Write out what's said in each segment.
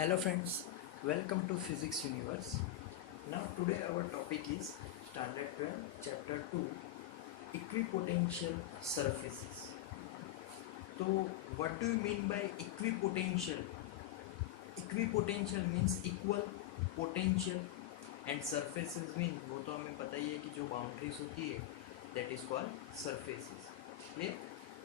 Hello friends, welcome to Physics Universe. Now today our topic is Standard 12 Chapter 2 Equipotential Surfaces. So what do you mean by equipotential? Equipotential means equal potential and surfaces mean वो तो हमें पता ही है कि जो boundaries होती है that is called surfaces. Clear?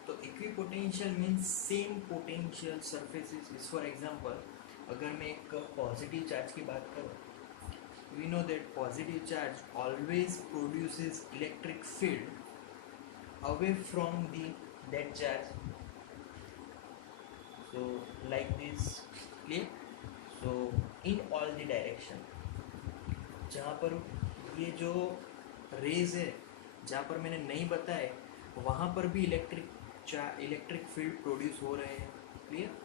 तो equipotential means same potential surfaces is for example अगर मैं एक पॉजिटिव चार्ज की बात करूँ we know that positive charge always produces electric field away from the that charge so like this clear so in all the direction जहाँ पर ये जो रेज है जहाँ पर मैंने नहीं बताए वहाँ पर भी इलेक्ट्रिक फील्ड प्रोड्यूस हो रहे हैं क्लियर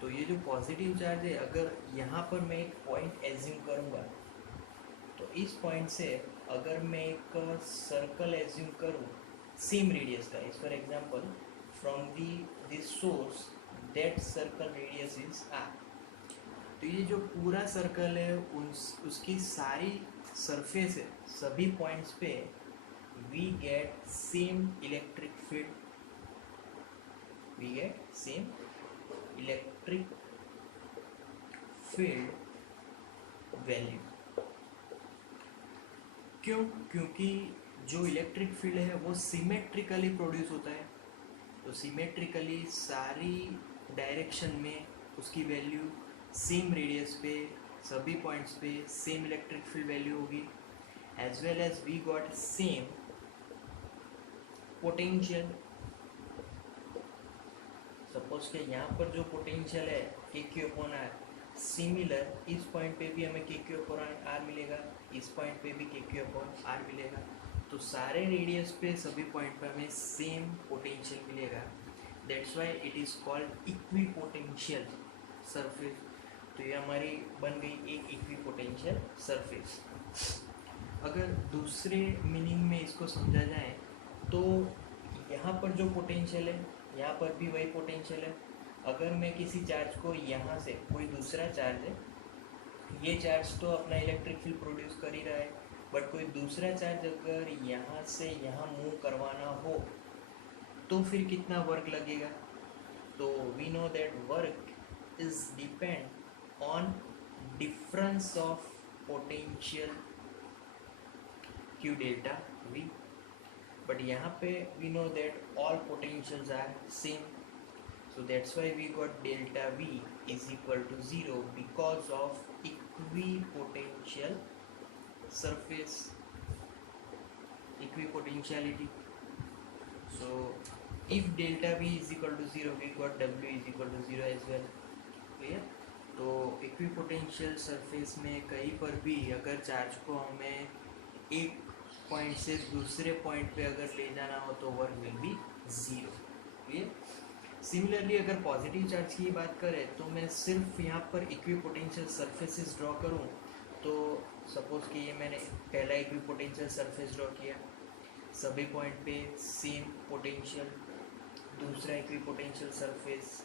तो ये जो पॉजिटिव चार्ज है अगर यहाँ पर मैं एक पॉइंट एज्यूम करूँगा तो इस पॉइंट से अगर मैं एक सर्कल एज्यूम करूँ सेम रेडियस का इस for example from this source that circle radius is R तो ये जो पूरा सर्कल है उसकी सारी सरफेस है सभी पॉइंट्स पे we get same electric field we get same electric field value क्योंकि जो इलेक्ट्रिक फील्ड है वो सिमेट्रिकली प्रोड्यूस होता है तो सिमेट्रिकली सारी डायरेक्शन में उसकी वैल्यू सेम रेडियस पे सभी पॉइंट्स पे सेम इलेक्ट्रिक फील्ड वैल्यू होगी as well as we got same potential suppose के यहाँ पर जो पोटेंशियल है के क्यू अपॉन आर सिमिलर इस पॉइंट पे भी हमें के क्यू अपॉन आर मिलेगा इस पॉइंट पे भी के क्यू अपॉन आर मिलेगा तो सारे रेडियस पे सभी पॉइंट पे हमें सेम पोटेंशियल मिलेगा that's why it is called equipotential surface तो ये हमारी बन गई एक इक्विपोटेंशियल सरफेस अगर दूसरे मीनिंग में इसको समझा जाए तो यहाँ पर जो पोटेंशियल है यहाँ पर भी वही पोटेंशियल है अगर मैं किसी चार्ज को यहाँ से कोई दूसरा चार्ज है ये चार्ज तो अपना इलेक्ट्रिक फील्ड प्रोड्यूस कर ही रहा है बट कोई दूसरा चार्ज अगर यहाँ से यहाँ मूव करवाना हो तो फिर कितना वर्क लगेगा तो we know that work is depend on difference of potential Q delta V but यहाँ पे we know that all potentials are same so that's why we got delta V is equal to 0 because of equipotential surface equipotentiality so if delta V is equal to 0 we got W is equal to 0 as well clear तो equipotential surface में कहीं पर भी अगर charge को हमें एक point से दूसरे पॉइंट पे अगर ले जाना हो तो work will be zero clear similarly अगर पॉजिटिव चार्ज की बात करें तो मैं सिर्फ यहाँ पर इक्विपोटेंशियल सरफेसेस ड्रॉ करूँ तो सपोज कि ये मैंने पहला इक्विपोटेंशियल सरफेस ड्रॉ किया सभी पॉइंट पे सेम पोटेंशियल दूसरा इक्विपोटेंशियल सरफेस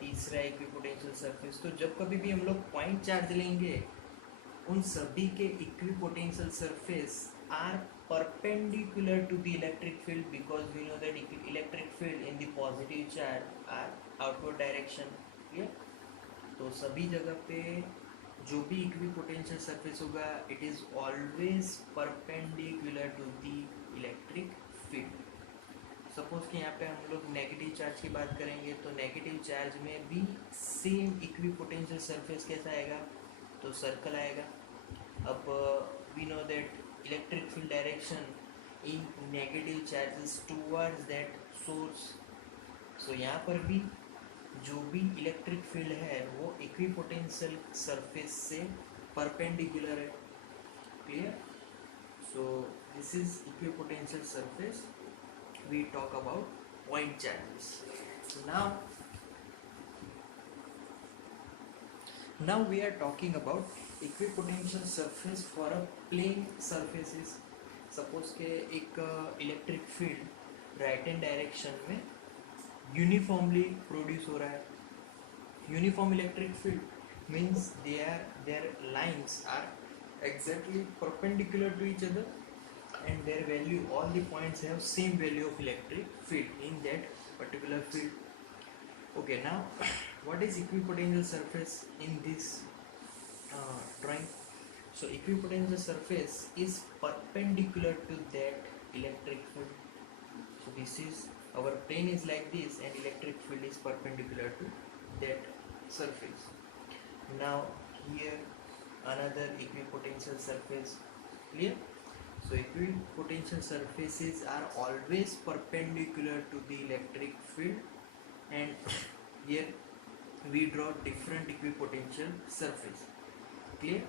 तीसरा इक्विपोटेंशियल सरफेस तो जब कभी भी हम लोग पॉइंट चार्ज लेंगे उन सभी के equipotential surface are perpendicular to the electric field because we know that electric field in the positive charge are outward direction clear तो सभी जगह पे जो भी इक्विपोटेंशियल सरफेस होगा it is always perpendicular to the electric field suppose कि यहाँ पे हम लोग नेगेटिव चार्ज की बात करेंगे तो नेगेटिव चार्ज में भी सेम इक्विपोटेंशियल सरफेस कैसा आएगा तो सर्कल आएगा अब we know that electric field direction in negative charges towards that source so यहाँ पर भी जो भी इलेक्ट्रिक फील्ड है वो इक्विपोटेंशियल सरफेस से परपेंडिकुलर है clear so this is equipotential surface we talk about point charges now we are talking about equipotential surface for a plane surfaces suppose के एक electric field right hand direction में uniformly produce हो रहा है uniform electric field means their lines are exactly perpendicular to each other, and their value, all the points have same value of electric field in that particular field. Okay, now what is equipotential surface in this drawing? So equipotential surface is perpendicular to that electric field. So this is, our plane is like this and electric field is perpendicular to that surface. Now here another equipotential surface, clear? So equipotential surfaces are always perpendicular to the electric field, and here we draw different equipotential surface, clear?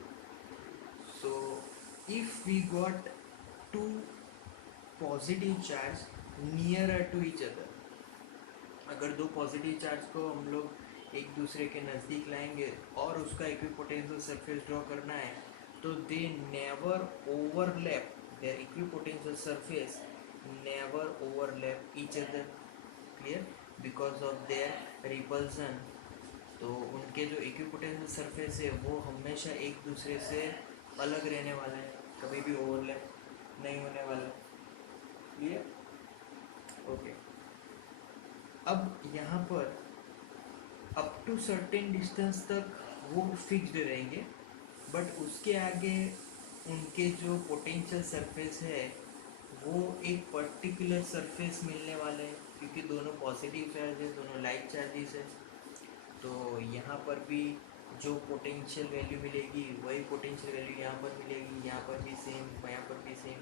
So if we got two positive charge nearer to each other, अगर दो positive charge को हम लोग एक दूसरे के नज़दीक लाएंगे और उसका इक्विपोटेंशियल सरफेस ड्रॉ करना है, तो they never overlap, their equipotential surface never overlap each other, clear, because of their repulsion. तो उनके जो इक्विपोटेंशियल सरफेस है वो हमेशा एक दूसरे से अलग रहने वाला है, कभी भी ओवरलैप नहीं होने वाला, क्लियर? ओके, अब यहाँ पर अप टू सर्टेन डिस्टेंस तक वो फिक्स्ड रहेंगे, बट उसके आगे उनके जो पोटेंशियल सरफेस है वो एक पर्टिकुलर सरफेस मिलने वाले हैं, क्योंकि दोनों पॉजिटिव चार्ज है, दोनों लाइट चार्जेस है। तो यहाँ पर भी जो पोटेंशियल वैल्यू मिलेगी वही पोटेंशियल वैल्यू यहाँ पर मिलेगी, यहाँ पर भी सेम, यहाँ पर भी सेम।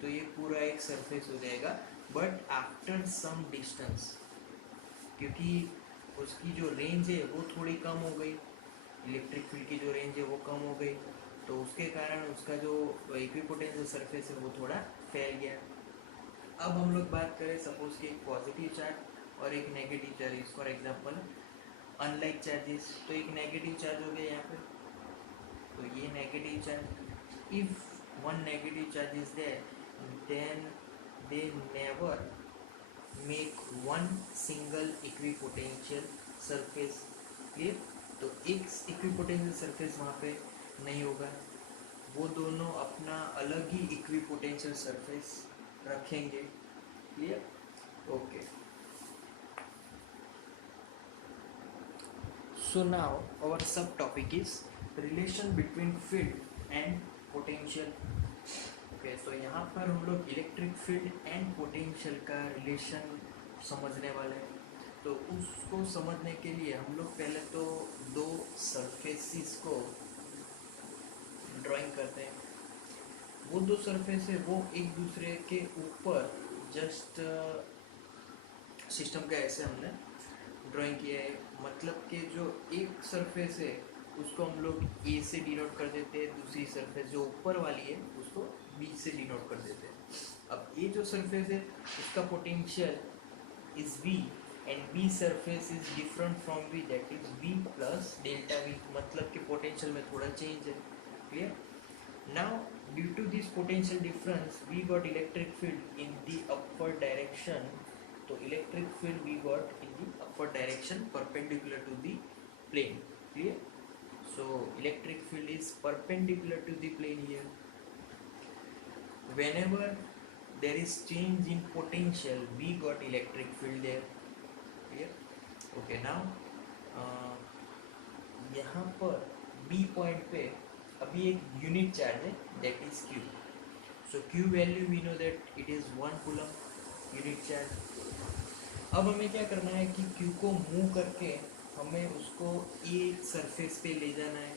तो ये पूरा एक सरफेस हो जाएगा, बट आफ्टर सम डिस्टेंस, क्योंकि उसकी जो रेंज है वो थोड़ी कम हो गई, इलेक्ट्रिक फील्ड की जो रेंज है वो कम हो गई, तो उसके कारण उसका जो इक्विपोटेंशियल सरफेस है वो थोड़ा फैल गया। अब हम लोग बात करें सपोज कि एक पॉजिटिव चार्ज और एक negative charge, for example unlike charges, तो एक नेगेटिव चार्ज हो गया यहाँ पे, तो ये negative charge, if one negative charge is there then they never make one single equipotential surface, clear? तो एक इक्विपोटेंशियल सरफेस वहाँ पे नहीं होगा, वो दोनों अपना अलग ही इक्विपोटेंशियल सरफेस रखेंगे, clear? Okay, so now our sub topic is relation between field and potential. Okay, तो यहाँ पर हम लोग इलेक्ट्रिक फील्ड एंड पोटेंशियल का रिलेशन समझने वाले हैं। तो उसको समझने के लिए हम लोग पहले तो दो सरफेसिस को ड्राइंग करते हैं। वो दो सरफेस है वो एक दूसरे के ऊपर जस्ट सिस्टम का ऐसे हमने ड्राइंग किया है, मतलब कि जो एक सरफेस है उसको हम लोग ए से डिनोट कर देते हैं, दूसरी सरफेस जो ऊपर वाली है उसको बी से डिनोट कर देते हैं। अब ये जो सरफेस है उसका potential is V and B surface is different from V, that is V plus delta V, मतलब कि पोटेंशियल में थोड़ा चेंज है, clear? Now due to this potential difference we got electric field in the upward direction, तो electric field we got in the upward direction perpendicular to the plane, clear? So electric field is perpendicular to the plane here. Whenever there is change in potential, we got electric field there. Clear? Okay, now यहाँ पर B point पे अभी एक unit charge है, that is Q. So Q value we know that it is 1 coulomb unit charge. अब हमें क्या करना है कि Q को मूव करके हमें उसको ए सरफेस पे ले जाना है।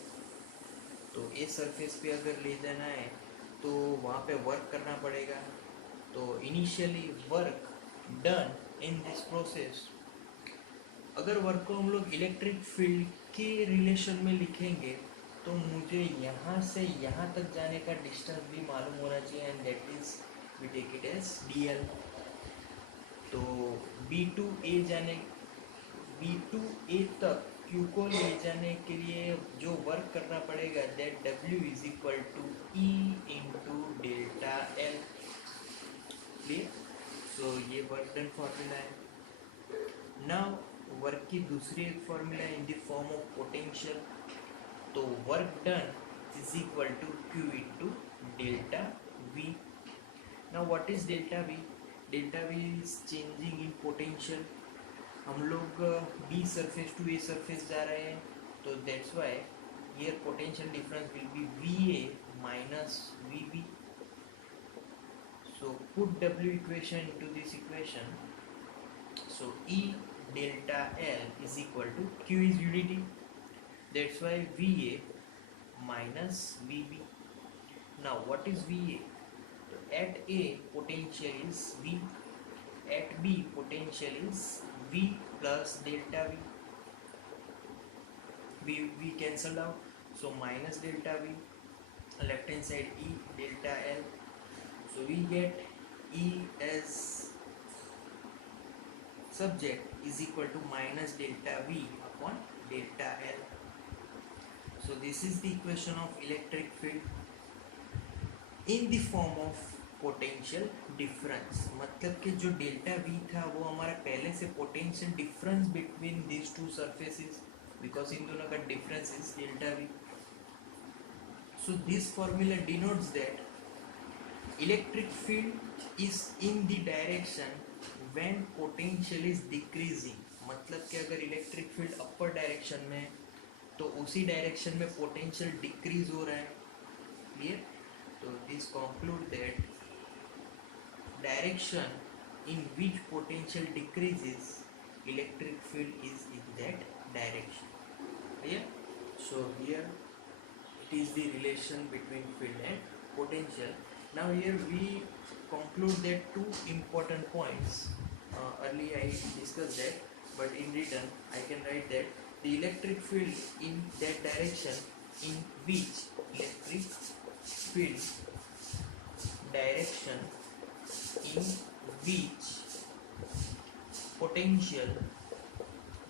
तो ए सरफेस पे अगर ले जाना है तो वहाँ पे वर्क करना पड़ेगा। तो initially work done in this process, अगर वर्क को हम लोग इलेक्ट्रिक फील्ड के रिलेशन में लिखेंगे तो मुझे यहाँ से यहाँ तक जाने का डिस्टेंस भी मालूम होना चाहिए, and that is we take it as dl। तो B2A तक Q को ले जाने के लिए जो वर्क करना पड़ेगा that W is equal to E into delta L, clear? So ये वर्क डन फॉर्मूला है। नाउ वर्क की दूसरी एक formula in the form of potential, तो work done is equal to Q into delta V. Now what is delta V? Delta V is changing in potential. हम लोग B surface to A surface जा रहे हैं, तो that's why here potential difference will B we A minus V B. So put W equation into this equation. So E delta L is equal to Q is unity. That's why VA minus VB. Now what is VA? At A potential is V. At B potential is V plus delta V. V cancelled out. So minus delta V. Left hand side E delta L. So we get E as subject is equal to minus delta V upon delta L. So this is the equation of electric field in the form of potential difference. मतलब कि जो delta V था वो हमारा पहले से potential difference between these two surfaces, because इन दोनों का difference is delta V. So this formula denotes that electric field is in the direction when potential is decreasing. मतलब कि अगर इलेक्ट्रिक फील्ड अपर डायरेक्शन में तो उसी डायरेक्शन में potential decrease हो रहा है. क्लियर? तो this conclude that direction in which potential decreases electric field is in that direction. Clear? So here it is the relation between field and potential. Now here we conclude that two important points. Earlier I discussed that, but in written I can write that the electric field in that direction in which electric field direction in which potential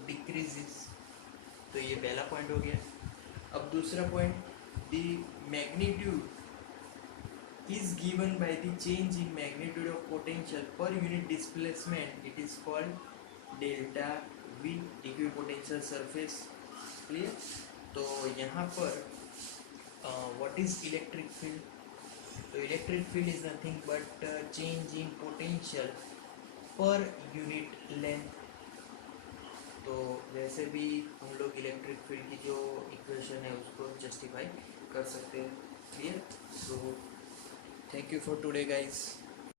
decreases. तो ये पहला point हो गया. अब दूसरा point, the magnitude is given by the change in magnitude of potential per unit displacement. It is called delta V, equipotential surface. Clear? तो यहाँ पर what is electric field? तो electric field is nothing but change in potential per unit length. तो वैसे भी हम लोग electric field की जो इक्वेशन है उसको जस्टिफाई कर सकते हैं. Clear? So thank you for today guys.